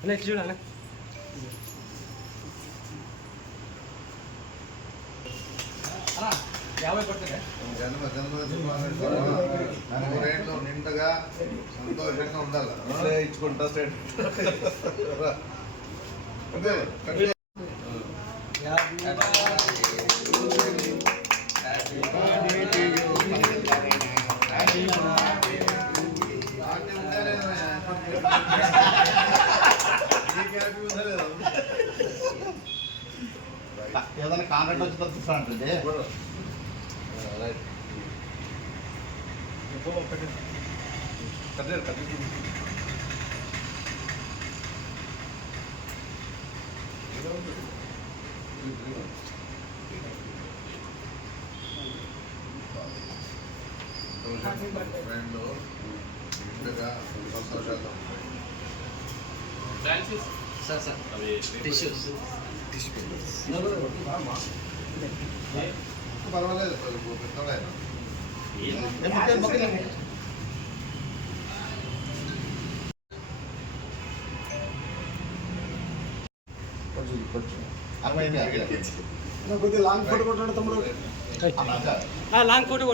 అన్న ఇటు చూడన్న జన్మ జన్మ నూరేళ్ళు నిండుగా సంతోషంగా ఉండాలి ఇచ్చుకుంటా కట్ చేయి. నాకే ఉందా లేదా? నీకు హ్యాపీ ఉందా లేదా? ఏదైనా కాంట్రాక్ట్ వచ్చి తప్పిస్తా ఉంటుంది ఇప్పుడు, ఆ, రైట్. కట్ చేయి, కట్ చేయి. ఏదో ఉంది. ఇది, ఇది. ఫ్రెండ్లు నిండుగా సంతోషాలు సార్. సార్ పర్వాలేదు పెద్దలే అరవై కొద్దిగా లాంగ్ ఫోటో కొట్టాడు తమ్ముడు లాంగ్ ఫోటో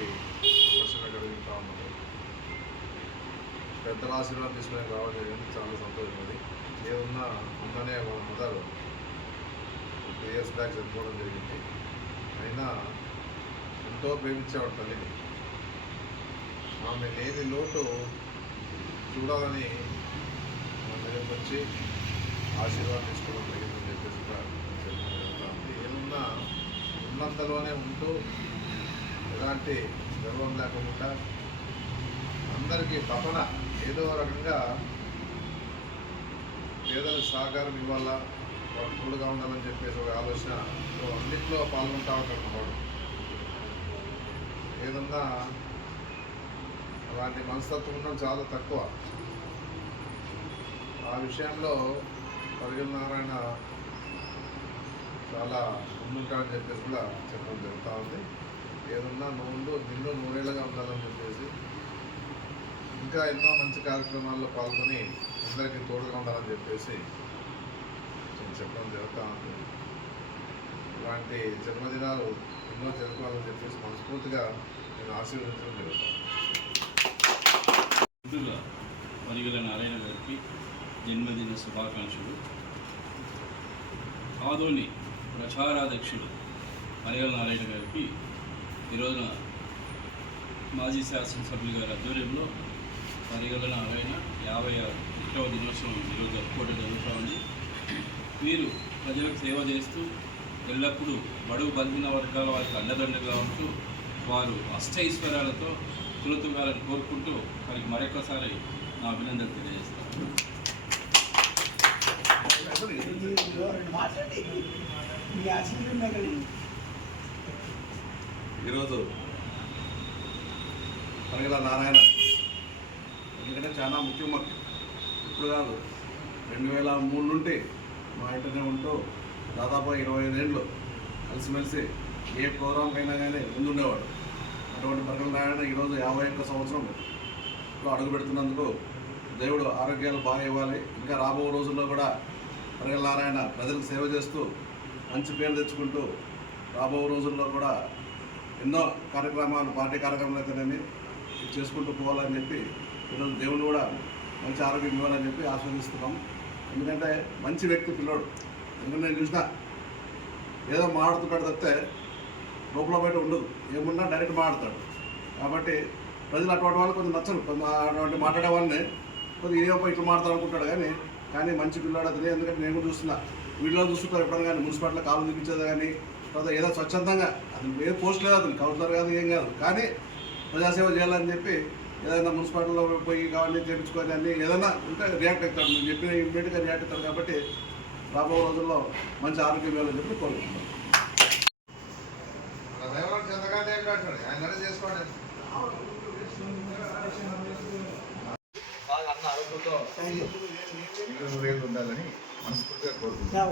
యాభై ఒకటి సంవత్సరం ఉన్నది పెద్దల ఆశీర్వాదం తీసుకుని రావడం జరిగింది చాలా సంతోషం అది ఏమున్నా మొన్ననే మన మదర్ టూ ఇయర్స్ బ్యాక్ చనిపోవడం జరిగింది. అయినా ఎంతో ప్రేమించేవాడు తల్లిని. ఆమె లేని లోటు చూడాలని మన దగ్గరకు వచ్చి ఆశీర్వాదం తీసుకోవడం జరిగిందని చెప్పేసి కూడా ఏమున్నా ఉన్నంతలోనే ఉంటూ ఎలాంటి గర్వం లేకుండా అందరికీ తపన ఏదో రకంగా పేదలకు సహకారం ఇవ్వాలా వాళ్ళు తోడుగా ఉండాలని చెప్పేసి ఒక ఆలోచన సో అన్నింటిలో పాల్గొంటా ఉంటాడు ఏదన్నా అలాంటి మనస్తత్వం ఉండడం చాలా తక్కువ. ఆ విషయంలో పరిగెల నారాయణ చాలా ముందుంటాడని చెప్పేసి కూడా చెప్పడం జరుగుతూ ఉంది. ఏదన్నా నువ్వు నిన్ను నూరేళ్ళగా ఉండాలని చెప్పేసి ఇంకా ఎన్నో మంచి కార్యక్రమాల్లో పాల్గొని అందరికీ తోడుగా ఉండాలని చెప్పేసి నేను చెప్పడం జరుగుతూ ఉంది. ఇలాంటి జన్మదినాలు ఎన్నో జరుపుకోవాలని చెప్పేసి మనస్ఫూర్తిగా నేను ఆశీర్వదించడం జరుగుతాను మరిగల నారాయణ గారికి జన్మదిన శుభాకాంక్షలు. ఆదోని ప్రచారాధ్యక్షుడు మరిగల నారాయణ గారికి ఈరోజున మాజీ శాసనసభ్యులు గారి ఆధ్వర్యంలో పరిగణన నారాయణ యాభై ఒకటవ దినోత్సవం ఈరోజు జరుపుకోవడం జరుగుతూ ఉంది మీరు ప్రజలకు సేవ చేస్తూ ఎల్లప్పుడూ బడుగు బలిగిన వర్గాల వారికి అండదండగా ఉంటూ వారు అష్టైశ్వర్యాలతో తులతుగాలని కోరుకుంటూ వారికి మరొకసారి నా అభినందనలు తెలియజేస్తాను. మాట్లాడి. మీ ఆశీర్వాదం ఈరోజు పరగల నారాయణ. ఎందుకంటే చాలా ముఖ్యం మాకు. ఇప్పుడు కాదు రెండు వేల మూడు నుండి మా ఇంటనే ఉంటూ దాదాపు ఇరవై ఐదేళ్ళు కలిసిమెలిసి ఏ ప్రోగ్రాంకైనా కానీ ముందుండేవాడు. అటువంటి పరగల నారాయణ ఈరోజు యాభై ఒక్క సంవత్సరంలో అడుగు పెడుతున్నందుకు దేవుడు ఆరోగ్యాలు బాగా ఇవ్వాలి. ఇంకా రాబో రోజుల్లో కూడా పరగల నారాయణ ప్రజలకు సేవ చేస్తూ మంచి పేరు తెచ్చుకుంటూ రాబో రోజుల్లో కూడా ఎన్నో కార్యక్రమాలు పార్టీ కార్యక్రమాలు అయితేనేమి చేసుకుంటూ పోవాలని చెప్పి ఈరోజు దేవుడు కూడా మంచి ఆరోగ్యం ఇవ్వాలని చెప్పి ఆస్వాదిస్తున్నాం ఎందుకంటే మంచి వ్యక్తి పిల్లోడు. ఎందుకంటే నేను చూసిన ఏదో మాడుతున్నాడు తప్పితే లోపల బయట ఉండదు. ఏమున్నా డైరెక్ట్ మాట్లాడతాడు. కాబట్టి ప్రజలు అటువంటి వాళ్ళు కొంచెం నచ్చరు. కొంచెం అటువంటి మాట్లాడే వాళ్ళని కొద్దిగా ఏదో ఇట్లా మాట్లాడతారు అనుకుంటాడు కానీ కానీ మంచి పిల్లాడు అతనే. ఎందుకంటే నేను కూడా చూస్తున్నా. వీడియోలో చూస్తుంటారు ఎప్పుడైనా కానీ మున్సిపాలిటీలో కాలు చూపించేది కానీ తర్వాత ఏదో స్వచ్ఛందంగా అతను ఏ పోస్ట్ లేదు అతను కౌన్సిలర్ కాదు ఏం కాదు. కానీ ప్రజాసేవ చేయాలని చెప్పి ఏదైనా మున్సిపాలిటీలో పోయి కావాలని చేయించుకొని అన్ని ఏదైనా ఉంటే రియాక్ట్ అవుతాడు నేను చెప్పిన ఇమ్మీడియట్గా రియాక్ట్ అవుతాడు కాబట్టి రాబో రోజుల్లో మంచి ఆరోగ్యం ఇవ్వాలని చెప్పి కోరుకుంటున్నాను. ఉండాలని మనస్ఫూర్తిగా కోరుకుంటున్నాను.